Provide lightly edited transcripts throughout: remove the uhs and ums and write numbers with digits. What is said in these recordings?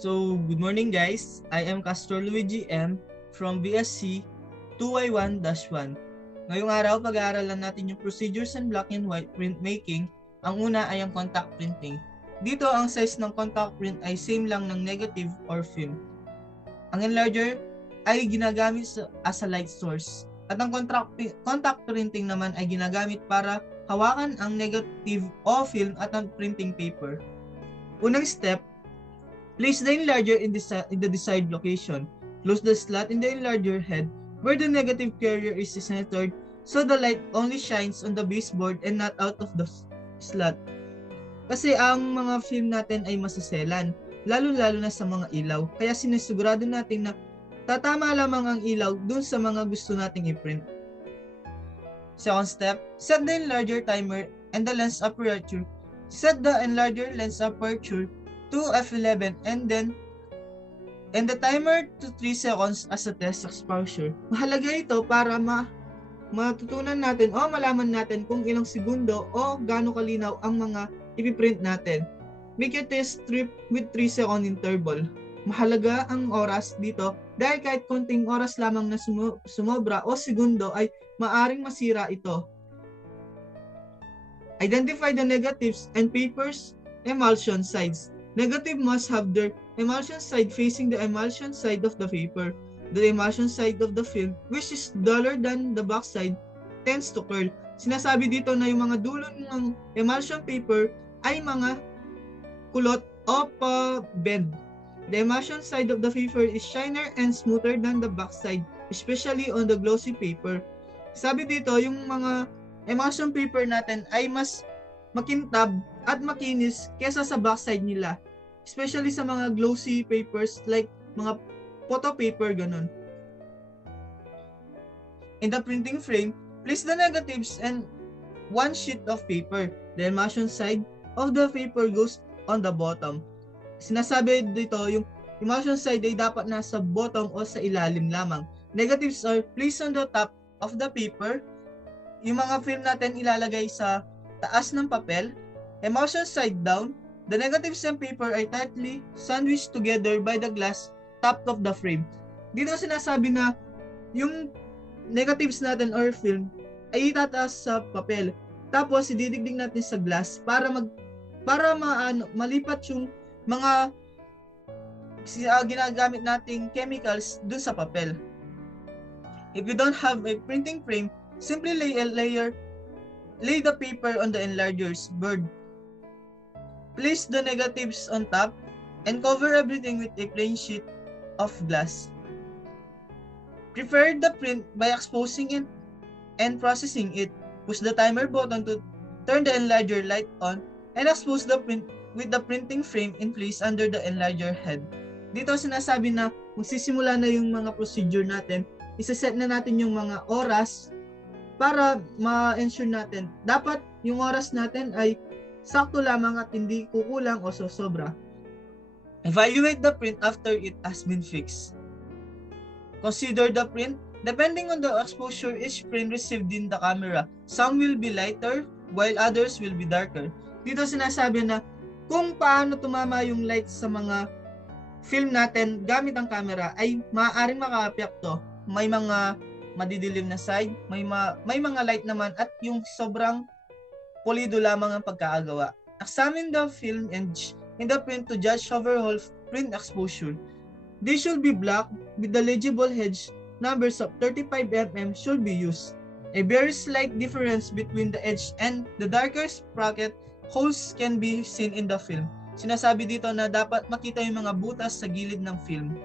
So, good morning guys. I am Castro Luigi M. from BSc 2Y1-1. Ngayong araw, pag-aaralan natin yung procedures and black and white printmaking. Ang una ay ang contact printing. Dito, ang size ng contact print ay same lang ng negative or film. Ang enlarger ay ginagamit as a light source. At ang contact printing naman ay ginagamit para hawakan ang negative o film at ang printing paper. Unang step, place the enlarger in the desired location. Close the slot in the enlarger head where the negative carrier is centered so the light only shines on the baseboard and not out of the slot. Kasi ang mga film natin ay masaselan, lalo-lalo na sa mga ilaw. Kaya sinisigurado natin na tatama lamang ang ilaw dun sa mga gusto nating i-print. Second step, set the enlarger timer and the lens aperture. Set the enlarger lens aperture to f11 and the timer to 3 seconds as a test exposure. Mahalaga ito para matutunan natin o malaman natin kung ilang segundo o gaano kalinaw ang mga ipiprint natin. Make your test strip with 3 second interval. Mahalaga ang oras dito dahil kahit konting oras lamang na sumobra o segundo ay maaring masira ito. Identify the negatives and paper's emulsion sides. Negative must have their emulsion side facing the emulsion side of the paper. The emulsion side of the film, which is duller than the back side, tends to curl. Sinasabi dito na yung mga dulo ng emulsion paper ay mga kulot o pa-bend. The emulsion side of the paper is shinier and smoother than the back side, especially on the glossy paper. Sabi dito, yung mga emulsion paper natin ay mas makintab at makinis kesa sa backside nila. Especially sa mga glossy papers like mga photo paper, ganun. In the printing frame, place the negatives and one sheet of paper. The emulsion side of the paper goes on the bottom. Sinasabi dito, yung emulsion side ay dapat nasa bottom o sa ilalim lamang. Negatives are placed on the top of the paper. Yung mga film natin ilalagay sa taas ng papel. Emulsion side down. The negatives and paper are tightly sandwiched together by the glass top of the frame. Dito sinasabi na yung negatives natin or film ay itataas sa papel. Tapos ididikdik natin sa glass para malipat yung mga ginagamit nating chemicals dun sa papel. If you don't have a printing frame, simply lay the paper on the enlarger's board. Place the negatives on top and cover everything with a plain sheet of glass. Prepare the print by exposing it and processing it. Push the timer button to turn the enlarger light on and expose the print with the printing frame in place under the enlarger head. Dito sinasabi na magsisimula na yung mga procedure natin. Isa-set na natin yung mga oras para ma-ensure natin. Dapat yung oras natin ay sakto lamang at hindi kukulang o sosobra. Evaluate the print after it has been fixed. Consider the print. Depending on the exposure each print received in the camera, some will be lighter while others will be darker. Dito sinasabi na kung paano tumama yung light sa mga film natin gamit ang camera ay maaaring makaapekto. May mga madidilim na side, may mga light naman at yung sobrang pulido lamang ang pagkakagawa. Examine the film and in the print to judge overall print exposure. They should be black with the legible edge numbers of 35 mm should be used. A very slight difference between the edge and the darker sprocket holes can be seen in the film. Sinasabi dito na dapat makita yung mga butas sa gilid ng film.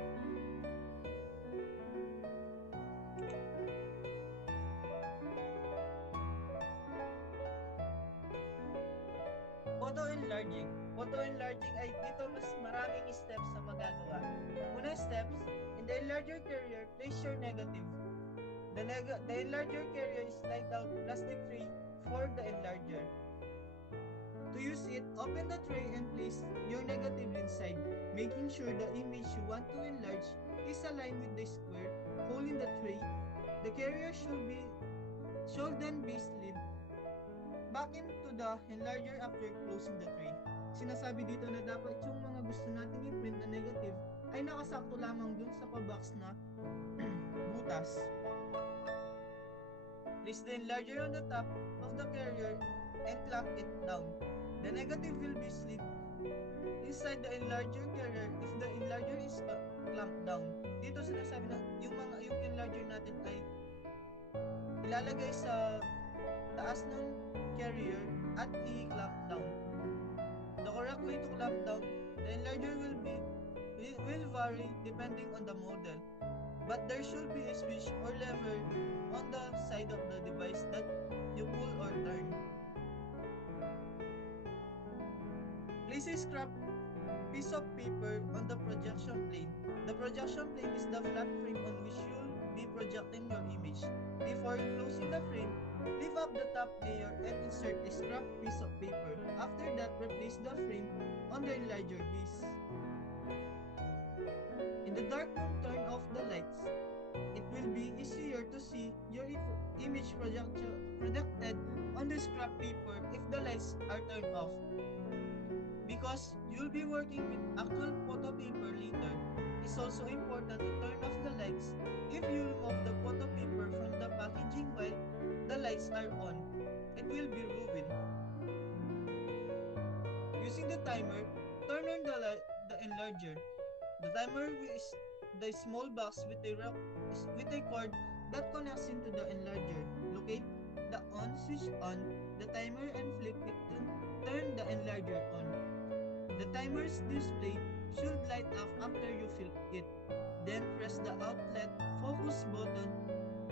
Photo enlarging. Photo enlarging ay dito mas maraming steps na magagawa. Unang steps, in the enlarger carrier, place your negative. The enlarger carrier is like out plastic tray for the enlarger. To use it, open the tray and place your negative inside, making sure the image you want to enlarge is aligned with the square hole in the tray. The carrier should then be slid back into the enlarger after closing the tray. sinasabi dito na dapat yung mga gusto nating i-print na negative ay nakasakto lamang dun sa pa-box na butas. Place the enlarger on the top of the carrier and clamp it down. The negative will be slid inside the enlarger carrier if the enlarger is clamped down. Dito sinasabi na yung enlarger natin ay ilalagay sa taas ng carrier at i-clamp down. The correct way to clamp down the enlarger will vary depending on the model, but there should be a switch or lever on the side of the device that you pull or turn. Place a scrap piece of paper on the projection plane. The projection plane is the flat frame on which you'll be projecting your image. Before closing the frame, lift up the top layer and insert a scrap piece of paper. After that, replace the frame on the enlarger base. In the dark room, turn off the lights. It will be easier to see your image projected on the scrap paper if the lights are turned off. Because you'll be working with actual photo paper later, it's also important to turn off the lights if you remove the photo paper from the packaging while the lights are on. It will be ruined. Using the timer, turn on the enlarger. The timer is the small box with a cord that connects into the enlarger. Locate the on switch on the timer and flip it to turn the enlarger on. The timer's display should light up after you flip it. Then press the outlet focus button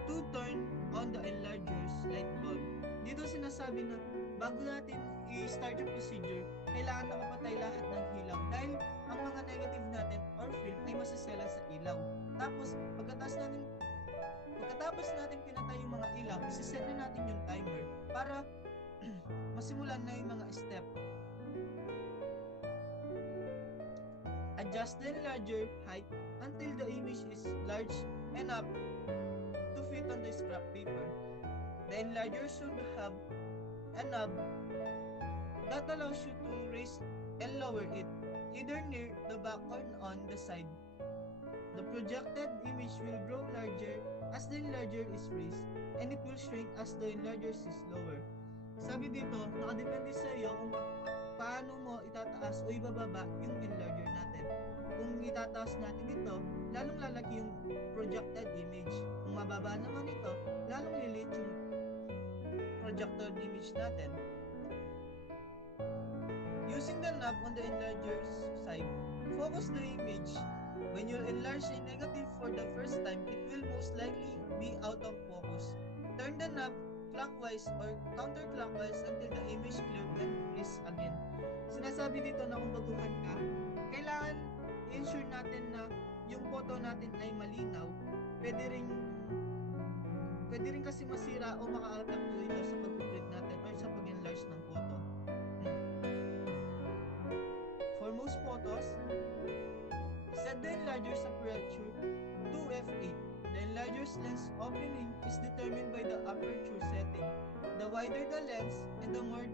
to turn on the enlarger's light bulb. Dito sinasabi na bago natin i-start yung procedure, kailangan nakapatay lahat ng ilaw dahil ang mga negative natin or film ay masasela sa ilaw. Tapos, pagkatapos natin pinatay yung mga ilaw, isiset na natin yung timer para masimulan na yung mga step. Adjust the enlarger height until the image is large enough to fit on the scrap paper. The enlarger should have a knob that allows you to raise and lower it, either near the back or on the side. The projected image will grow larger as the enlarger is raised, and it will shrink as the enlarger is lower. Sabi dito, nakadepende sa iyo kung paano mo itataas o ibababa yung enlarger natin. Kung itataas natin ito, lalong lalaki yung projected image. Kung mababa naman ito, lalong lilit yung projected image natin. Using the knob on the enlarger's side, focus the image. When you enlarge a negative for the first time, it will most likely be out of focus. Turn the knob clockwise or counterclockwise until the image clear and freeze again. Sinasabi dito na kung baguhan ka, kailangan ensure natin na yung photo natin ay malinaw. Pwede rin kasi masira o maka-apekto ito sa pag-print natin or sa pag-enlarge ng photo. For most photos, set the enlarger's aperture to f8. The enlarger's lens opening is determined by the aperture setting. The wider the lens and the more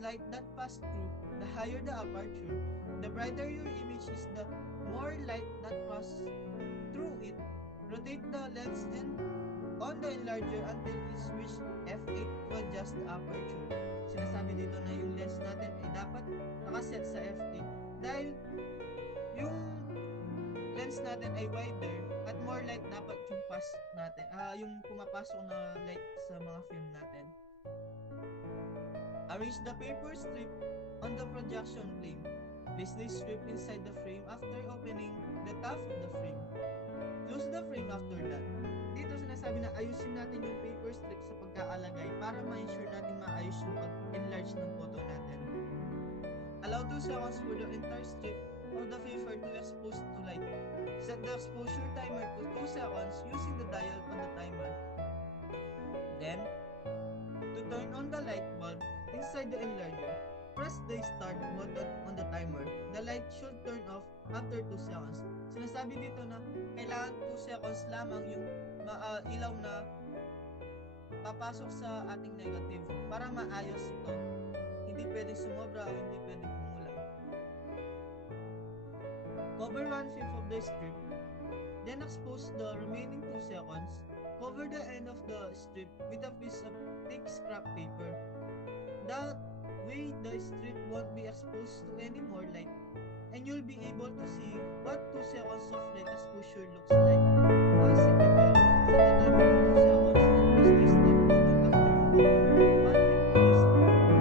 light that passes through, the higher the aperture. The brighter your image is, the more light that passes through it. Rotate the lens and on the enlarger until it reaches f8 to adjust the aperture. Sinasabi dito na yung lens natin ay dapat nakaset sa f8 dahil yung lens natin ay wider at more light dapat yung pass natin, yung pumapasok na light sa mga film natin. Arrange the paper strip on the projection plane. Place the strip inside the frame after opening the top of the frame. Close the frame after that. Dito sinasabi na ayusin natin yung paper strip sa pagkaalagay para ma-ensure natin maayos yung pag-enlarge ng photo natin. Allow 2 seconds for the entire strip of the paper to expose to light. Set the exposure timer to 2 seconds using the dial on the timer. Then, to turn on the light bulb inside the enlarger, press the start button on the timer. The light should turn off after 2 seconds. Sinasabi dito na kailangan 2 seconds lamang yung ilaw na papasok sa ating negative para maayos ito. Hindi pwedeng sumobra o hindi pwedeng kumulang. Cover 1/5 of the strip, then expose the remaining 2 seconds. Cover the end of the strip with a piece of thick scrap paper. That way the strip won't be exposed to any more light, and you'll be able to see what 2 seconds of light exposure looks like. Once it develops, set the timer to 2 seconds and press the start button after you cover 1/5 of the strip.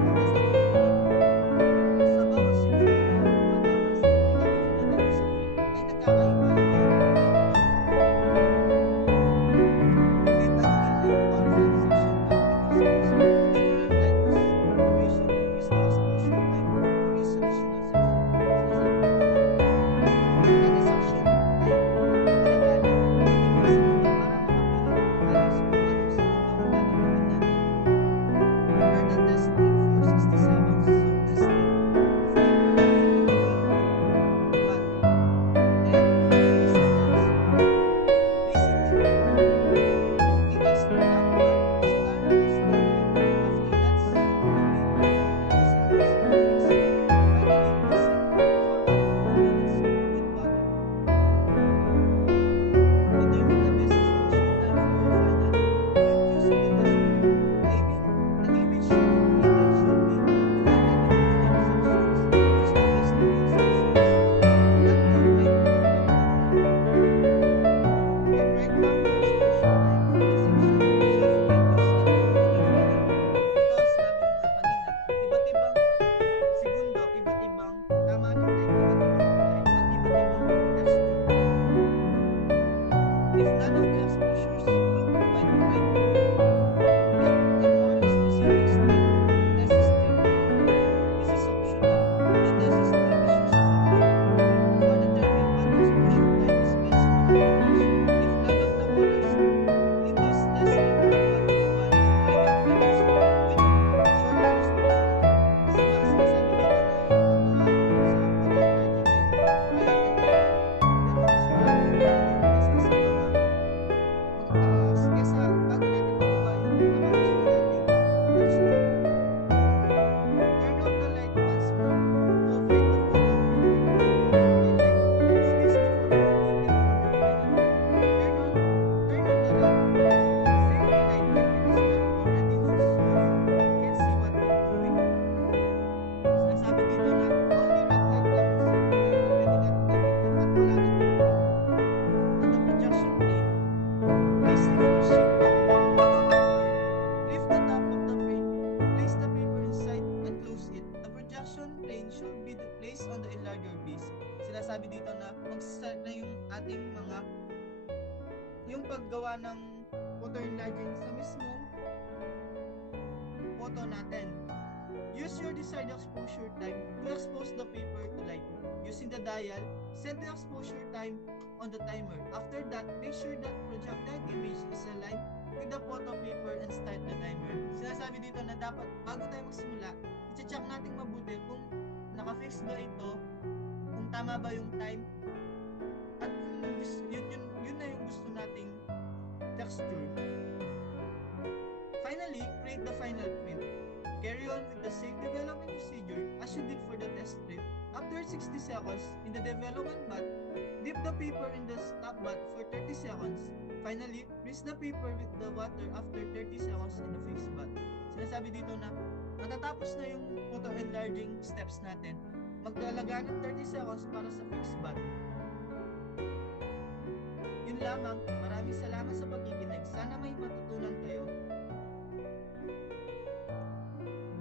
Sinasabi dito na sa bawat section na gumagawa sa negative na dagos sa frame ay nagkakaiba yung light bulb. Wait until all 5 sections have been exposed. Different light duration increase the exposure time for each additional section. Sinasabi dito na kada section ay talaga na titipasan mo ba para makapili ng ayos kung anong segundo ang gagamitin natin. Prepare the test strip for 60 seconds. So the strip of paper will be but and 30 seconds. Place it in a stop but start slowly. After that, slowly wait for 30 seconds and fix it. Finally, reset for 1 to 2 minutes with water. Determine the best exposure time for your final print using the test strip. The image should be divided into 5 sections. Use the best looking sections, not the right or left and right. And write down your exposure time for the section so you can use it in your file. Ito ang sinabi ko nga kanina, iba't ibang segundo, iba't ibang tama ng light, iba't ibang kulay, at iba't ibang texture. If none of the exposures look quite right, get a more specific strip, test strip. This is optional. The test strip is used for determining what exposure time is best for your image. If none of the colors in this test strip are what you want, try another strip with shorter exposure. Kasi nga sinasabi dito na yung paggawa sa photo enlarging ay trial and error. Pero mas marami yung kaysa sa mga kesa bago natin magawa yung pinaka-gusto nating texture. Turn off the light once more. Cover the photo paper with the light. Do this before moving it from your file. Turn on the light. Save the light if it is not already on so you can see what you're doing. Sinasabi dito na only red light lang yung save na pwede natin gamitin at wala nang iba. On the projection plane, place a full sheet of photo paper. Lift the top of the frame. Place the paper inside and close it. The projection plane should be placed on the enlarger base. Sinasabi dito na mag-start na yung ating yung paggawa ng photo enlarging sa mismong photo natin. Use your desired exposure time to expose the paper to light. Using the dial, set the exposure time on the timer. After that, make sure that projected image is aligned with the photo paper and start the timer. Sinasabi dito na dapat bago tayo magsimula, i-check natin mabuti kung naka-fix ba ito, kung tama ba yung time, at kung yun na yung gusto nating texture. Finally, create the final print. Carry on with the same development procedure as you did for the test strip. After 60 seconds, in the development bath, dip the paper in the stop bath for 30 seconds. Finally, rinse the paper with the water after 30 seconds in the fixed bath. Sinasabi dito na natatapos na yung photo enlarging steps natin. Magdalaga ng 30 seconds para sa fixed bath. Yun lamang, maraming salamat sa pakikinig. Sana may matutunan kayo.